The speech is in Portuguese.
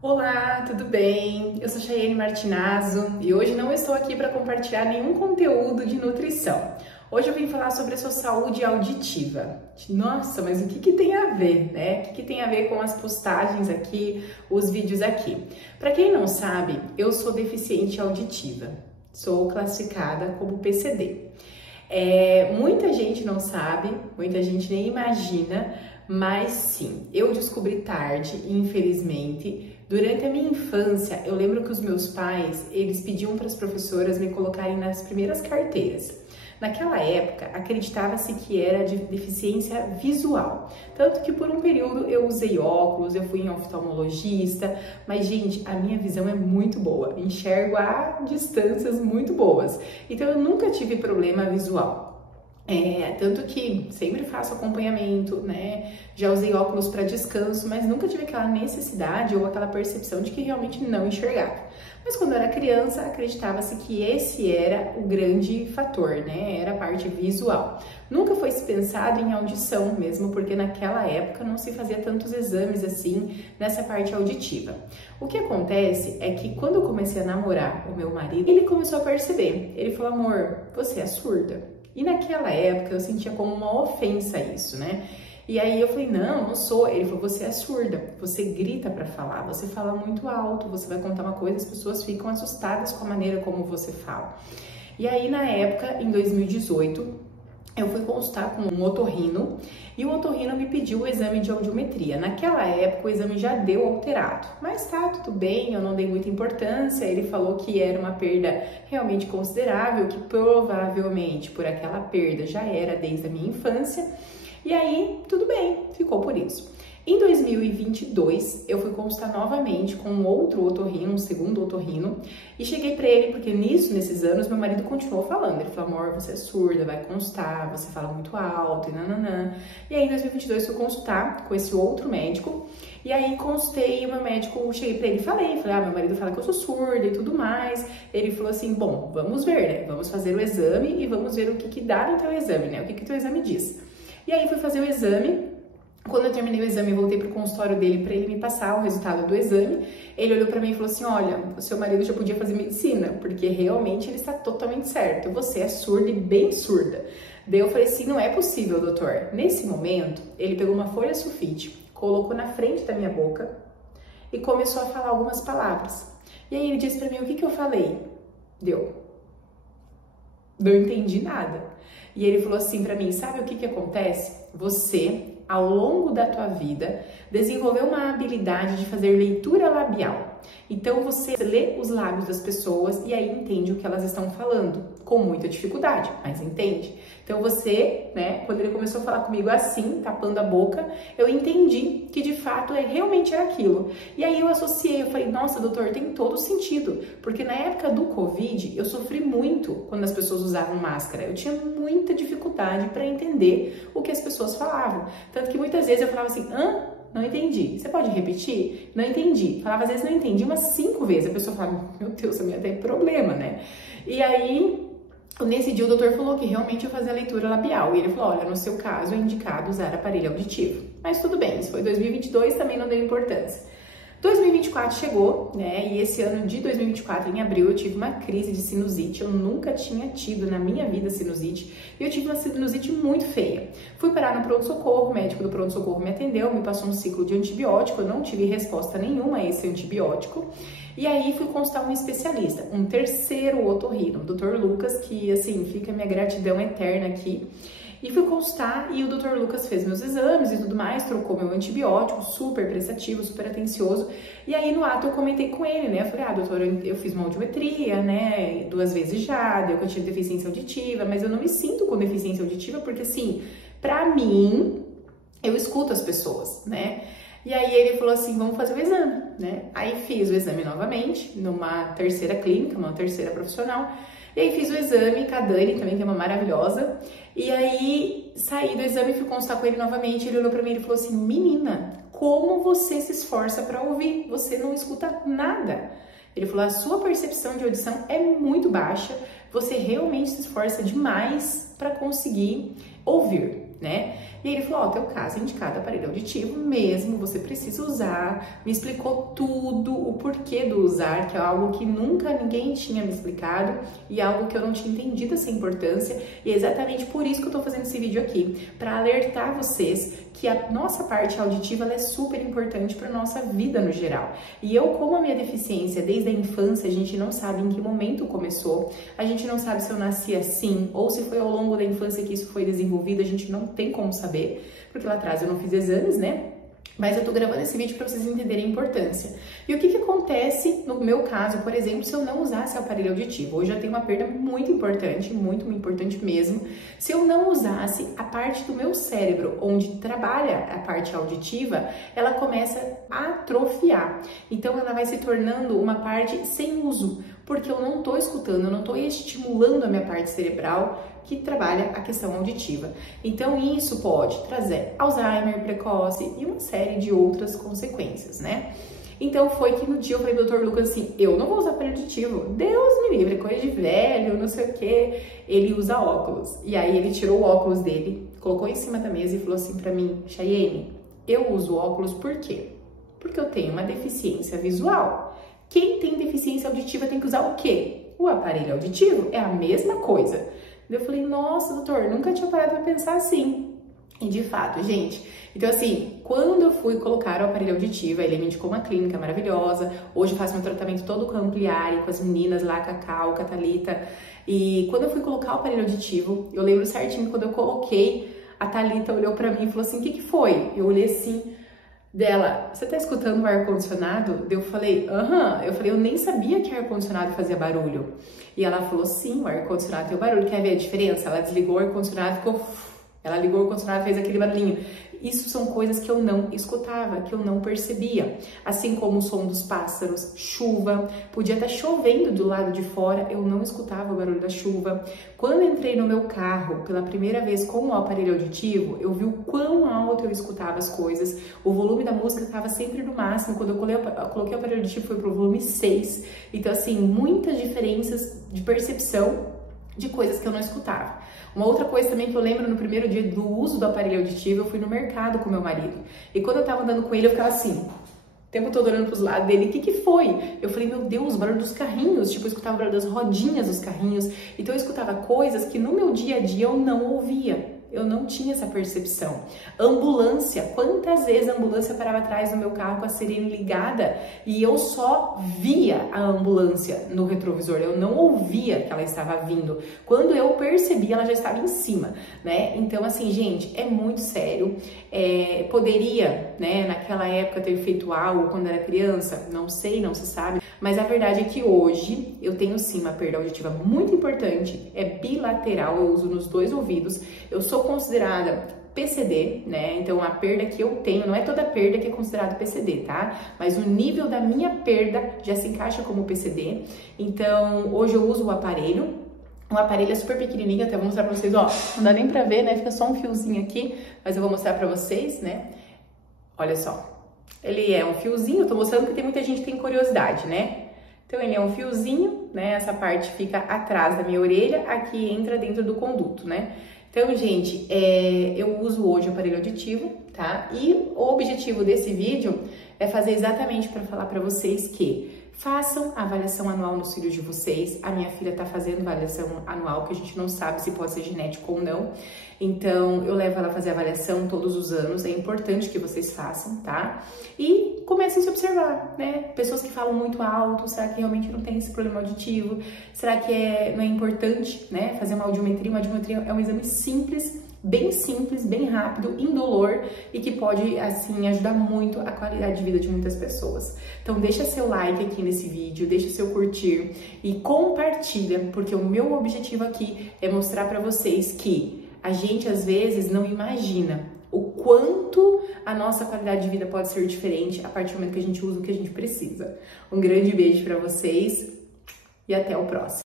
Olá, tudo bem? Eu sou Chayane Martinazzo e hoje não estou aqui para compartilhar nenhum conteúdo de nutrição. Hoje eu vim falar sobre a sua saúde auditiva. Nossa, mas o que tem a ver, né? O que tem a ver com as postagens aqui, os vídeos aqui? Para quem não sabe, eu sou deficiente auditiva. Sou classificada como PCD. Muita gente não sabe, muita gente nem imagina, mas sim, eu descobri tarde, infelizmente. Durante a minha infância, eu lembro que os meus pais, eles pediam para as professoras me colocarem nas primeiras carteiras. Naquela época, acreditava-se que era de deficiência visual. Tanto que por um período eu usei óculos, eu fui em oftalmologista, mas gente, a minha visão é muito boa, enxergo a distâncias muito boas. Então eu nunca tive problema visual. Tanto que sempre faço acompanhamento, né? Já usei óculos para descanso, mas nunca tive aquela necessidade ou aquela percepção de que realmente não enxergava. Mas quando eu era criança, acreditava-se que esse era o grande fator, né? Era a parte visual. Nunca foi pensado em audição mesmo, porque naquela época não se fazia tantos exames assim nessa parte auditiva. O que acontece é que quando eu comecei a namorar o meu marido, ele começou a perceber. Ele falou: amor, você é surda. E naquela época eu sentia como uma ofensa isso, né? E aí eu falei: não sou. Ele falou: você é surda, você grita para falar, você fala muito alto, você vai contar uma coisa, as pessoas ficam assustadas com a maneira como você fala. E aí na época, em 2018, eu fui consultar com um otorrino e o otorrino me pediu o exame de audiometria. Naquela época o exame já deu alterado, mas tá tudo bem, eu não dei muita importância. Ele falou que era uma perda realmente considerável, que provavelmente por aquela perda já era desde a minha infância. E aí tudo bem, ficou por isso. Em 2022, eu fui consultar novamente com um outro otorrino, um segundo otorrino, e cheguei para ele, porque nesses anos, meu marido continuou falando. Ele falou: amor, você é surda, vai consultar, você fala muito alto, e nananã. E aí, em 2022, fui consultar com esse outro médico, e aí consultei o meu médico, cheguei para ele e falei: meu marido fala que eu sou surda e tudo mais. Ele falou assim: bom, vamos ver, né? Vamos fazer o exame e vamos ver o que dá no teu exame, né? O que o teu exame diz. E aí, fui fazer o exame. Quando eu terminei o exame, eu voltei pro consultório dele para ele me passar o resultado do exame. Ele olhou para mim e falou assim: olha, o seu marido já podia fazer medicina, porque realmente ele está totalmente certo. Você é surda e bem surda. Daí eu falei assim: não é possível, doutor. Nesse momento, ele pegou uma folha sulfite, colocou na frente da minha boca e começou a falar algumas palavras. E aí ele disse para mim: o que eu falei? Não entendi nada. E ele falou assim para mim: sabe o que acontece? Você, ao longo da tua vida, desenvolveu uma habilidade de fazer leitura labial. Então você lê os lábios das pessoas e aí entende o que elas estão falando, com muita dificuldade, mas entende. Então você, né, quando ele começou a falar comigo assim, tapando a boca, eu entendi que de fato realmente era aquilo. E aí eu associei, eu falei: nossa, doutor, tem todo sentido, porque na época do Covid eu sofri muito quando as pessoas usavam máscara. Eu tinha muita dificuldade para entender o que as pessoas falavam. Tanto que muitas vezes eu falava assim: não entendi. Você pode repetir? Não entendi. Falava, às vezes não entendi umas 5 vezes. A pessoa falava: meu Deus, a minha tem problema, né? E aí, nesse dia o doutor falou que realmente eu fazia leitura labial. E ele falou: olha, no seu caso é indicado usar aparelho auditivo. Mas tudo bem, isso foi 2022, também não deu importância. 2024 chegou, né? E esse ano de 2024, em abril, eu tive uma crise de sinusite. Eu nunca tinha tido na minha vida sinusite. E eu tive uma sinusite muito feia. Fui parar no pronto-socorro, o médico do pronto-socorro me atendeu, me passou um ciclo de antibiótico. Eu não tive resposta nenhuma a esse antibiótico. E aí fui consultar um especialista, um terceiro otorrino, o Dr. Lucas, que assim, fica a minha gratidão eterna aqui. E fui consultar e o Dr. Lucas fez meus exames e tudo mais, trocou meu antibiótico, super prestativo, super atencioso. E aí no ato eu comentei com ele, né? Eu falei: doutor, eu fiz uma audiometria, né? 2 vezes já, deu que eu tive deficiência auditiva, mas eu não me sinto com deficiência auditiva porque, assim, pra mim, eu escuto as pessoas, né? E aí ele falou assim: vamos fazer o exame, né? Aí fiz o exame novamente, numa terceira clínica, uma terceira profissional. E aí fiz o exame com a Dani também, que é uma maravilhosa. E aí saí do exame e fui consultar com ele novamente. Ele olhou pra mim e falou assim: menina, como você se esforça pra ouvir? Você não escuta nada. Ele falou: a sua percepção de audição é muito baixa. Você realmente se esforça demais pra conseguir ouvir. né? E ele falou, ó, teu caso é indicado aparelho auditivo mesmo, você precisa usar, me explicou tudo, o porquê do usar, que é algo que nunca ninguém tinha me explicado e algo que eu não tinha entendido essa importância, e é exatamente por isso que eu tô fazendo esse vídeo aqui, para alertar vocês que a nossa parte auditiva ela é super importante para nossa vida no geral. E eu, como a minha deficiência desde a infância, a gente não sabe em que momento começou, a gente não sabe se eu nasci assim ou se foi ao longo da infância que isso foi desenvolvido, a gente não tem como saber, porque lá atrás eu não fiz exames, né? Mas eu tô gravando esse vídeo para vocês entenderem a importância. E o que acontece no meu caso, por exemplo, se eu não usasse o aparelho auditivo? Hoje eu tenho uma perda muito importante mesmo. Se eu não usasse, a parte do meu cérebro, onde trabalha a parte auditiva, ela começa a atrofiar. Então ela vai se tornando uma parte sem uso, porque eu não tô escutando, eu não tô estimulando a minha parte cerebral que trabalha a questão auditiva. Então isso pode trazer Alzheimer precoce e uma série de outras consequências, né? Então foi que no dia eu falei pro Dr. Lucas assim, eu não vou usar aparelho auditivo, Deus me livre, coisa de velho, não sei o que. Ele usa óculos. E aí ele tirou o óculos dele, colocou em cima da mesa e falou assim pra mim, Chayene, eu uso óculos por quê? Porque eu tenho uma deficiência visual. Quem tem deficiência auditiva tem que usar o quê? O aparelho auditivo é a mesma coisa. Eu falei, nossa, doutor, nunca tinha parado pra pensar assim. E de fato, gente, então assim, quando eu fui colocar o aparelho auditivo, ele me indicou uma clínica maravilhosa, hoje eu faço meu tratamento todo com a Ampliare, com as meninas lá, Cacau, Catalita, e quando eu fui colocar o aparelho auditivo, eu lembro certinho, quando eu coloquei, a Thalita olhou pra mim e falou assim, o que foi? Eu olhei assim, dela, você tá escutando o ar-condicionado? Eu falei, aham. Eu falei, eu nem sabia que ar-condicionado fazia barulho. E ela falou, sim, o ar-condicionado tem barulho. Quer ver a diferença? Ela desligou o ar-condicionado, ficou... Ela ligou o ar-condicionado, fez aquele barulhinho. Isso são coisas que eu não escutava, que eu não percebia. Assim como o som dos pássaros, chuva, podia estar chovendo do lado de fora, eu não escutava o barulho da chuva. Quando eu entrei no meu carro pela primeira vez com o aparelho auditivo, eu vi o quão alto eu escutava as coisas. O volume da música estava sempre no máximo. Quando eu coloquei o aparelho auditivo foi pro volume 6. Então assim, muitas diferenças de percepção de coisas que eu não escutava. Uma outra coisa também que eu lembro no primeiro dia do uso do aparelho auditivo, eu fui no mercado com meu marido. E quando eu tava andando com ele, eu ficava assim, o tempo todo olhando pros lados dele, o que foi? Eu falei, meu Deus, o barulho dos carrinhos, tipo, eu escutava o barulho das rodinhas dos carrinhos. Então eu escutava coisas que no meu dia a dia eu não ouvia. Eu não tinha essa percepção. Ambulância, quantas vezes a ambulância parava atrás do meu carro com a sirene ligada e eu só via a ambulância no retrovisor, eu não ouvia que ela estava vindo. Quando eu percebi, ela já estava em cima, né? Então, assim, gente, é muito sério. Poderia, né, naquela época ter feito algo quando era criança? Não sei, não se sabe. Mas a verdade é que hoje eu tenho sim uma perda auditiva muito importante, é bilateral, eu uso nos dois ouvidos, eu sou considerada PCD, né? Então a perda que eu tenho, não é toda perda que é considerada PCD, tá? Mas o nível da minha perda já se encaixa como PCD. Então hoje eu uso o aparelho. O aparelho é super pequenininho, até vou mostrar pra vocês, ó, não dá nem pra ver, né? Fica só um fiozinho aqui, mas eu vou mostrar pra vocês, né? Olha só. Ele é um fiozinho, eu tô mostrando porque tem muita gente que tem curiosidade, né? Então ele é um fiozinho, né? Essa parte fica atrás da minha orelha, aqui entra dentro do conduto, né? Então, gente, eu uso hoje o aparelho auditivo, tá? E o objetivo desse vídeo é fazer exatamente para falar para vocês que façam a avaliação anual nos filhos de vocês. A minha filha tá fazendo avaliação anual, que a gente não sabe se pode ser genético ou não. Então, eu levo ela a fazer avaliação todos os anos. É importante que vocês façam, tá? E comecem a se observar, né? Pessoas que falam muito alto, será que realmente não tem esse problema auditivo? Será que não é importante, né? Fazer uma audiometria? Uma audiometria é um exame simples, bem rápido, indolor e que pode, assim, ajudar muito a qualidade de vida de muitas pessoas. Então, deixa seu like aqui nesse vídeo, deixa seu curtir e compartilha, porque o meu objetivo aqui é mostrar para vocês que a gente, às vezes, não imagina o quanto a nossa qualidade de vida pode ser diferente a partir do momento que a gente usa o que a gente precisa. Um grande beijo para vocês e até o próximo.